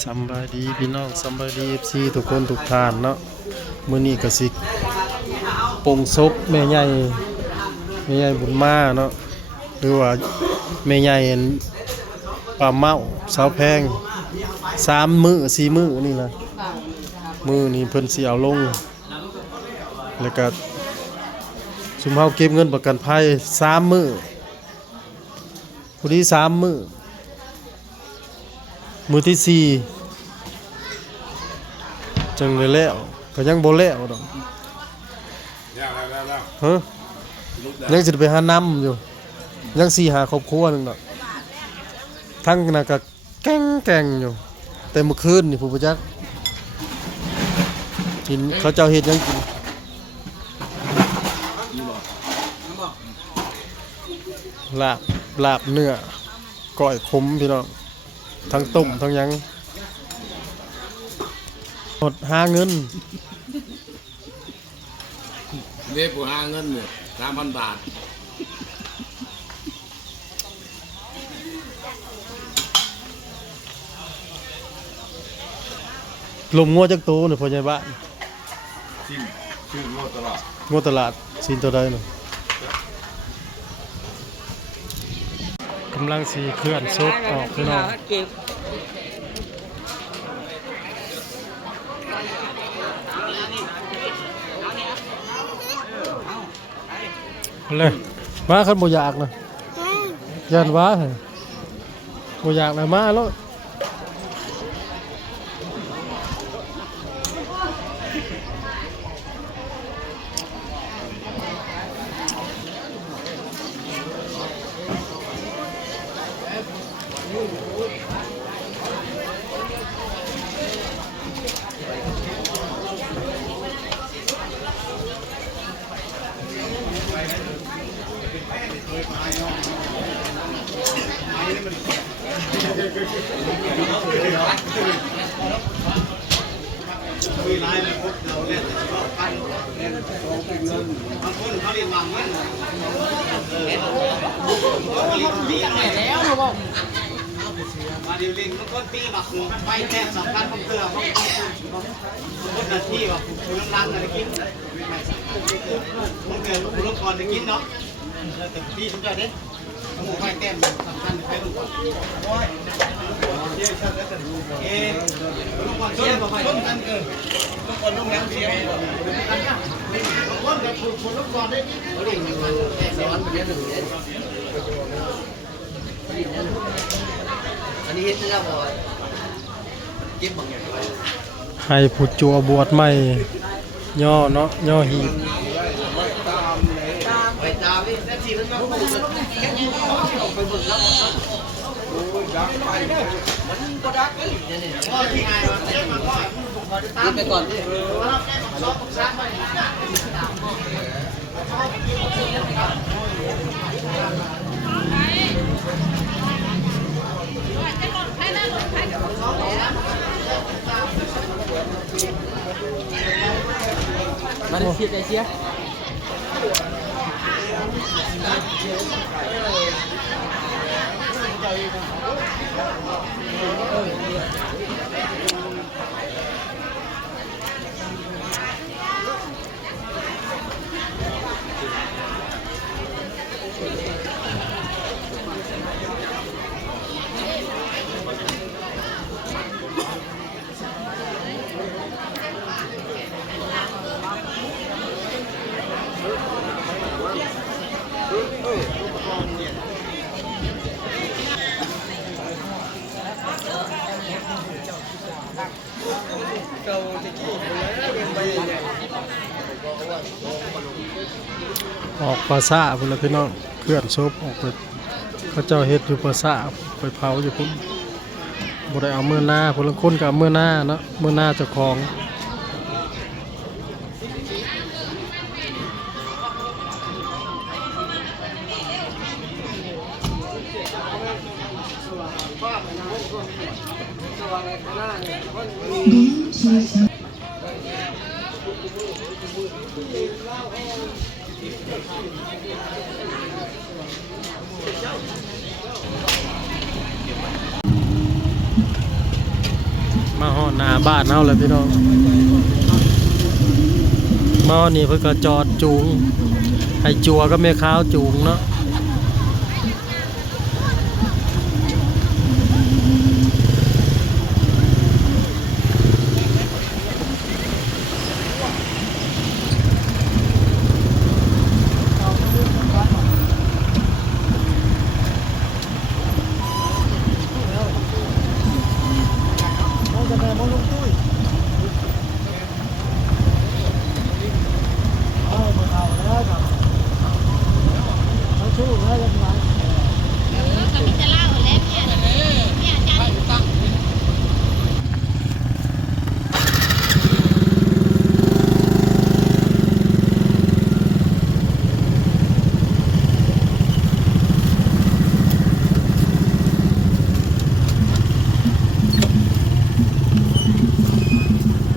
สำบายดีพี่น้องสำบายดี FC ทุกคนทุกท่านเนาะมื้อนี้ก็สิปลงศพแม่ใหญ่บุญมาเนาะหรือว่าแม่ใหญ่ป่าเมาสาวแพง3มื้อ4มื้อนี่นะมื้อนี้เพิ่นสิเอาลงแล้วก็ซุมเฮาเก็บเงินประกันภัย3มื้อผู้ที่3มื้อมื้อที่4จังได้แล้วก็ยังบ่แล้วดอกแล้วฮะยังสิไปหาน้ำอยู่ยัง4-5ครอบครัวนึงดอกทั้งน่ะก็แก่งอยู่แต่เมื่อคืนนี่ผู้บ่จักกินเขาเจ้าเฮ็ดหยังกินลาบเนื้อก้อยขมพี่น้องทั้งต้มทั้งหยังหมดหาเงินเด็กผู้หาเงินเนี่ย3,000 บาทลมงัวจักโตนี่พ่อใหญ่บ้านชื่องัวตลาดงัวตลาดสินตัวใดน่ะกำลังสิเคลื่อนศพออกพี่น้องเลยมาคันบ่อยากนะย่านว่าเหรอบ่อยากนะมาแล้วมาดิลิงมันก็ตีบักหมูไปแทบสำคัญของเกลือของคนนาทีแบบคุณน้ำรังอะไรกินมันเกิดลูกก่อนจะกินเนาะแต่พี่ทุกอย่างเด็ดหมูไปแต้มสำคัญไปลูกก่อนเอ๊ะลูกก่อนเชี่ยไปต้นกันเกินลูกก่อนลูกแล้วเชี่ยคนแบบคนลูกก่อนได้เขาเรียกมันแค่ซ้อนไปเรื่อยอันนี้เฮ็ดได้บ่เก็บบางอย่างไว้ให้ผู้จัวบวชใหม่ย่อเนาะย่อหีบไปตามนี่นาทีมันมาพูดแค่ยืนไปเบิ่งแล้วโอ้ยดักไปมันก็ดักไปเนี่ยพ่อที่ไงวะเจ๊มาพ่อผมขอตามไปก่อนดิว่าแกมาซ้อมผมซ้ำไปมาเชียร์ใจเชียร์ออกปราสาทพุ่นละพี่น้องเคลื่อนศพออกไปเขาเจ้าเฮ็ดอยู่ปราสาทไปเผาอยู่พุ่นบ่ได้เอามื้อหน้าพุ่นละคนก็เอามื้อหน้าเนาะมื้อหน้าเจ้าของ มาฮอดหน้าบ้านเฮาเลยพี่น้องมาฮอดนี่เพิ่นก็จอดจูงให้จัวก็แม่ค้าวจูงเนาะ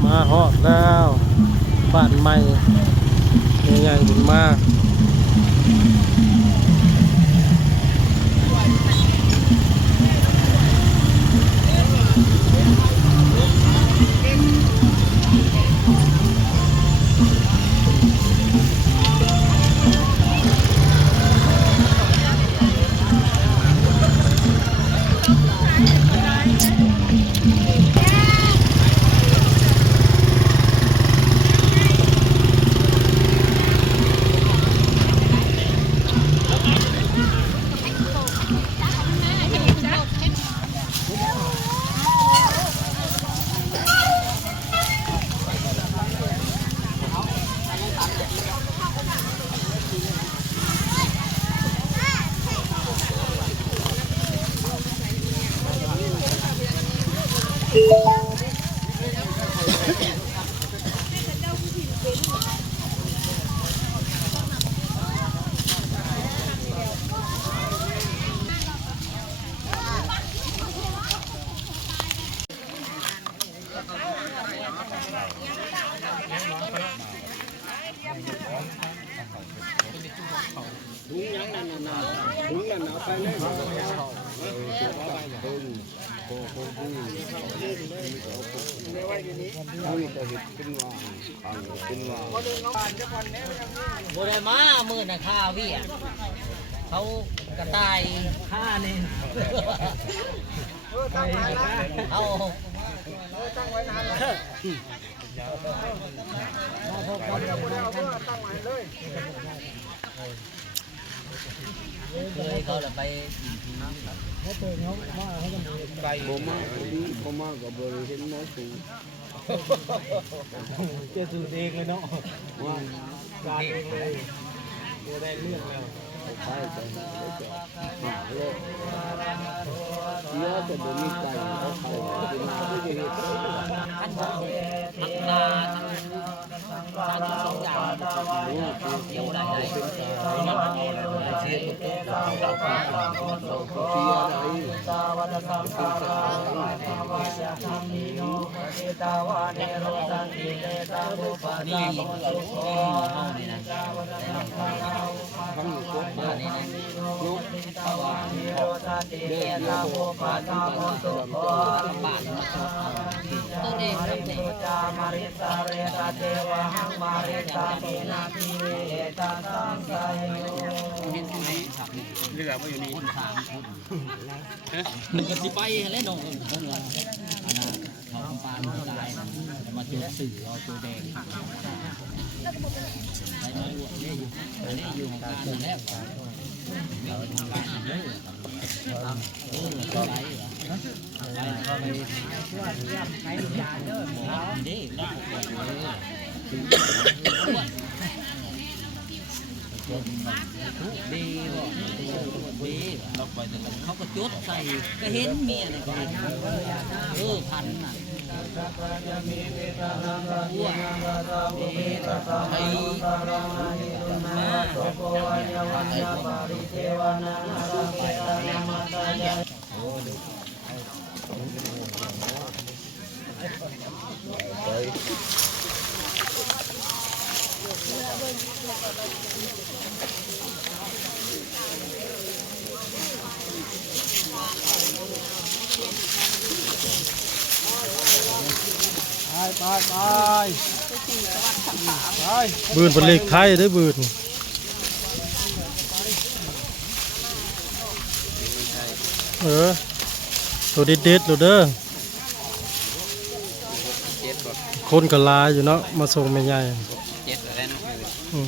มาฮอดแล้วบ้านใหม่ใหญ่ๆบุญมากบ่ได้มามื้อน่ะข้าวพี่เขากระต่ายฆ่านี่เอาตั้งไว้นานแล้วเลยเขาจะไปบ่มาก็บ่ได้เห็นหมอสู เจ้าสูตรเองเลยเนาะ ว่า การเองเลยได้เรื่องแล้ว ไปไปหาโลกเยอะแต่บ่มีไก่เขาเป็นมาที่จะเฮ็ด ขั้นตอนพัฒนา32อย่างเกี่ยวได้ได้เสียทุกนี่ห้องนี่นะทั้งพวก บ้านนี้นะ ลูก เรียนเราปาทำสุขบ้านตัวเองครับเนี่ยจามาริสาเรตาเทวะหังมาริสามีนาทีเวตาสังสายโยเห็นไหมครับเรือมาอยู่นี่คน3 คนมันก็สิไปแล้วน้องของเราอันนั้นเขาคำปานตายมาจุดสื่อเอาตัวแดงไปมาอวดได้อยู่อันนี้อยู่ของการนั่นแหละเดี๋ยวทำการเด้อไปไปไปยาเด้อเด้ดีบ่ดีเขาก็จดใส่ก็เห็นเมียเนี่ยพันน่ะอ้วนไทย บืนเป็นเลขไทยได้อบืนตัวเด็ดๆเลยเด้อคนก็หลายอยู่เนาะมาส่งแม่ใหญ่อืม